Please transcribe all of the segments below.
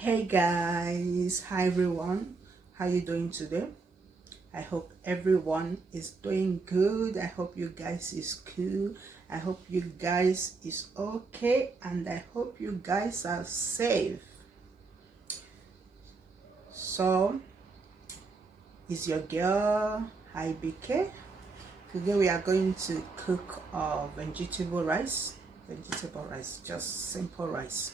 Hey guys, hi everyone, how you doing today? I hope everyone is doing good. I hope you guys is cool. I hope you guys is okay, and I hope you guys are safe. So is your girl IBK. Today we are going to cook vegetable rice, just simple rice.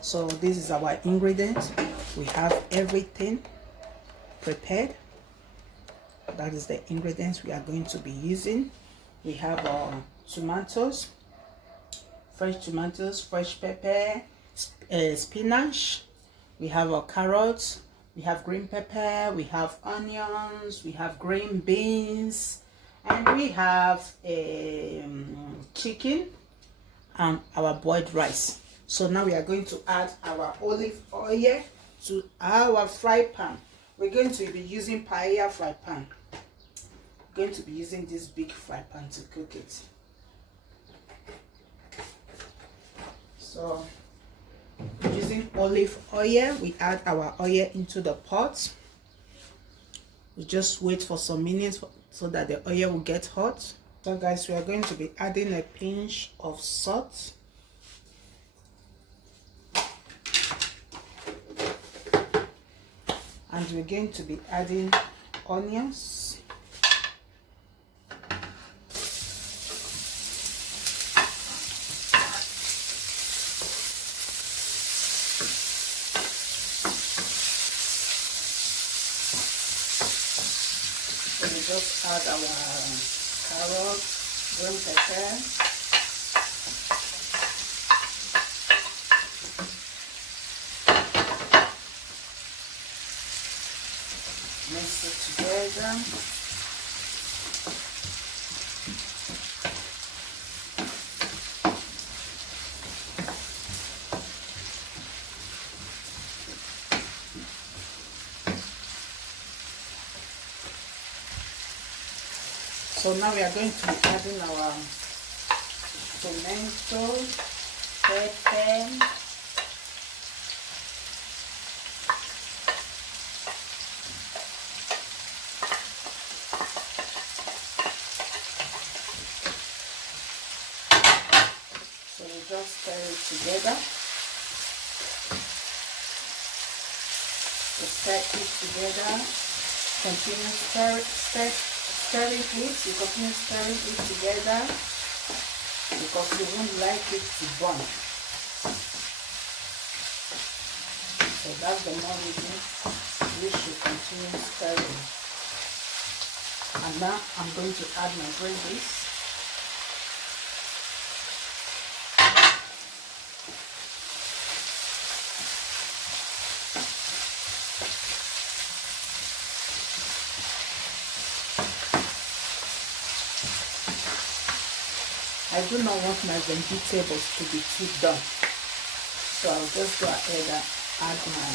So this is our ingredients. We have everything prepared. That is the ingredients we are going to be using. We have tomatoes, fresh pepper, spinach. We have carrots. We have green pepper. We have onions. We have green beans, and we have chicken and our boiled rice. So now we are going to add our olive oil to our fry pan. We're going to be using paella fry pan. We're going to be using this big fry pan to cook it. So using olive oil, we add our oil into the pot. We just wait for some minutes so that the oil will get hot. So guys, we are going to be adding a pinch of salt. And we're going to be adding onions. So we just add our carrots, green pepper, mix it together. So now we are going to be adding our tomato, pepper, so we just stir it together. We stir it together, continue stirring it, you continue stirring it together because you won't like it to burn. So that's the more reason we should continue stirring. And now I'm going to add my gravies. I do not want my vegetables to be too done, so I'll just go ahead and add my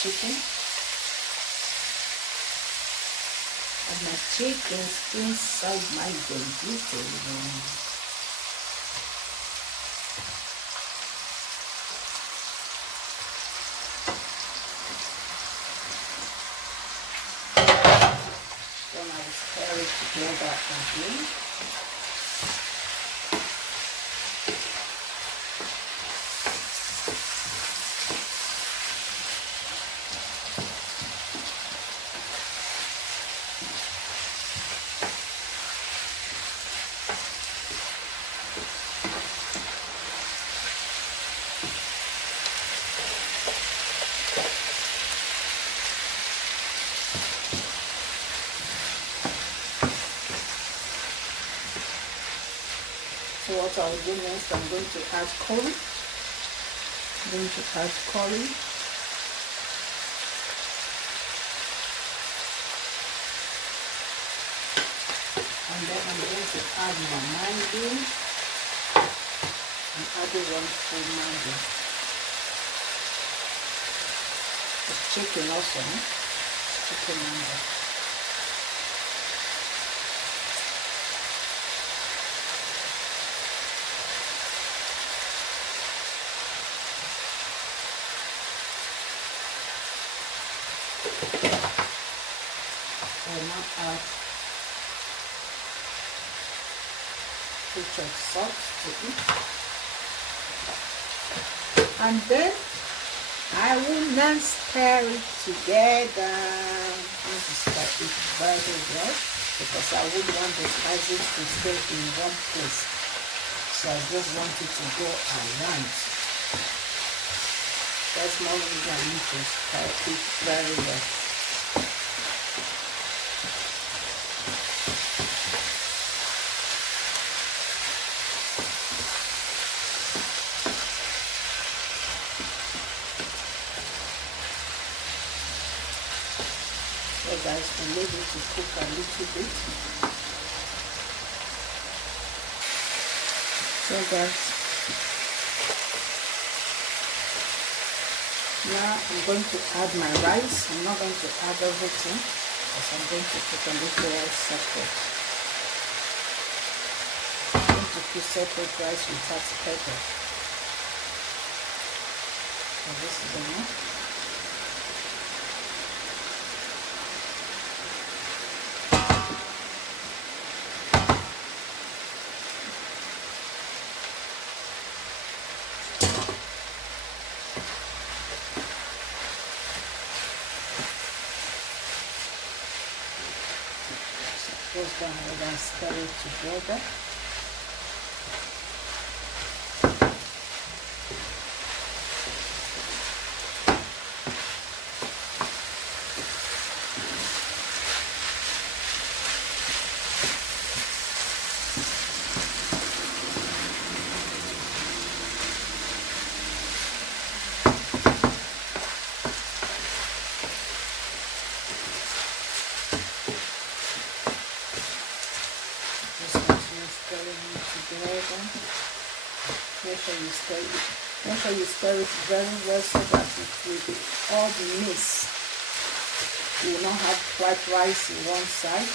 chicken. Add my chickens inside my vegetables. Then I will stir it together again. So what I will do next, I'm going to add curry. And then I'm going to add my maggi. I'm adding 1 full maggi. It's chicken also, chicken maggi. add pinch of salt to it, and then I will now stir it together. I'm going to stir it very well because I would want the spices to stay in one place. So I just want it to go around. That's more reason I need to stir it very well. So guys, we leave it to cook a little bit. So guys, now I'm going to add my rice. I'm not going to add everything because I'm going to put a little rice separate. I'm going to put separate rice without pepper. So this is enough. Just go ahead and stir it together. Make sure you stir it very well so that it will be all mixed. You will not have white rice in one side.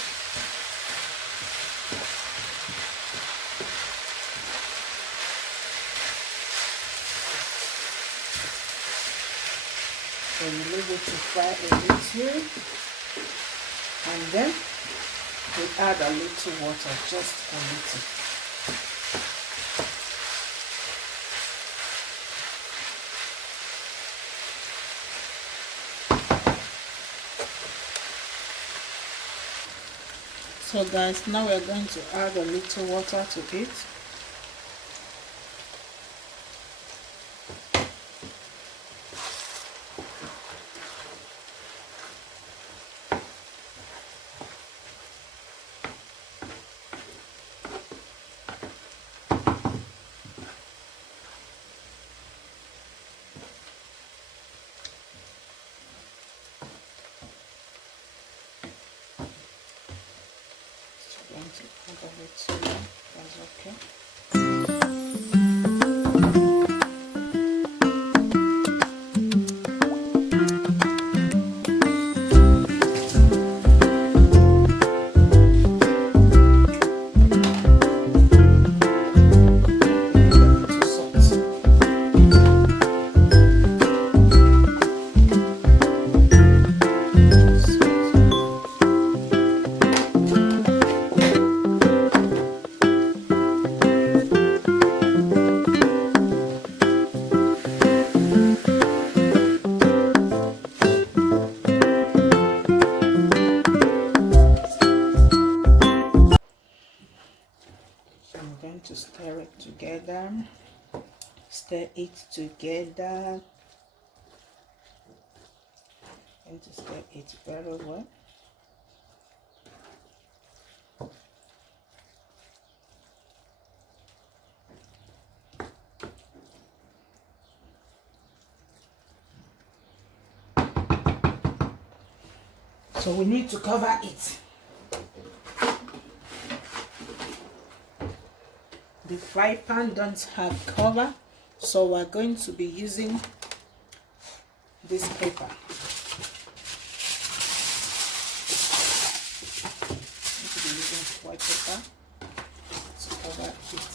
So you leave it to fry a little, and then we add a little water, just a little. So guys, now we're going to add a little water to it. That's okay. To stir it together, stir it together, and to stir it very well. So we need to cover it. The fry pan don't have cover, so we're going to be using this paper. I'm going to be using white paper to cover it.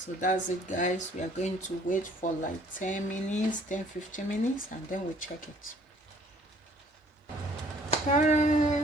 So that's it, guys. We are going to wait for like 10 minutes, 10-15 minutes, and then we'll check it. Ta-da!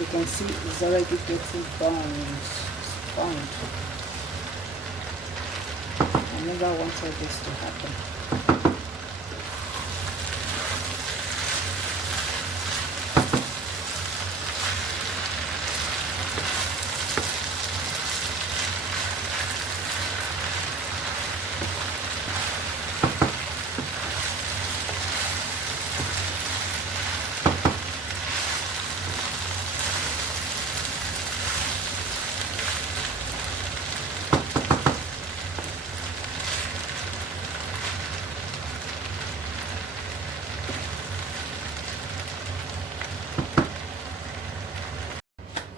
You can see it's already getting sponge. I never wanted this to happen.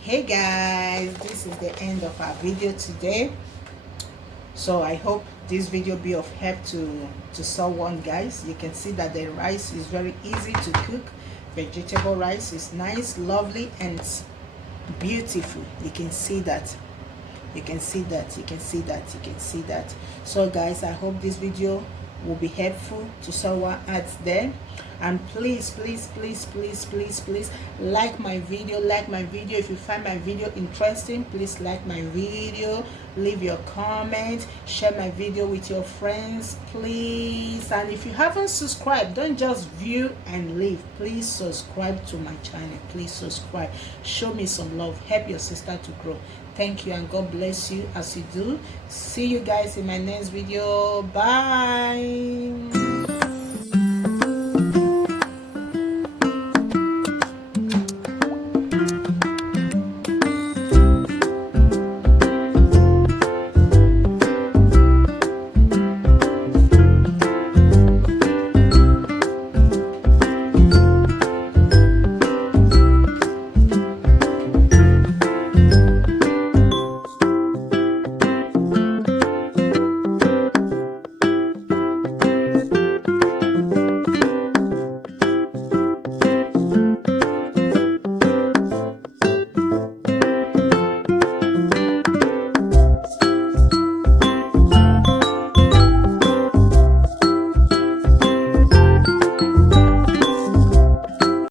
Hey guys, this is the end of our video today. So I hope this video be of help to someone, guys. You can see that the rice is very easy to cook. Vegetable rice is nice, lovely, and beautiful. You can see that. You can see that. You can see that. You can see that. So guys, I hope this video will be helpful to someone out there. And please like my video. If you find my video interesting, please like my video, leave your comment, share my video with your friends, please. And if you haven't subscribed, don't just view and leave. Please subscribe to my channel. Please subscribe, show me some love, help your sister to grow. Thank you, and God bless you as you do. See you guys in my next video. Bye.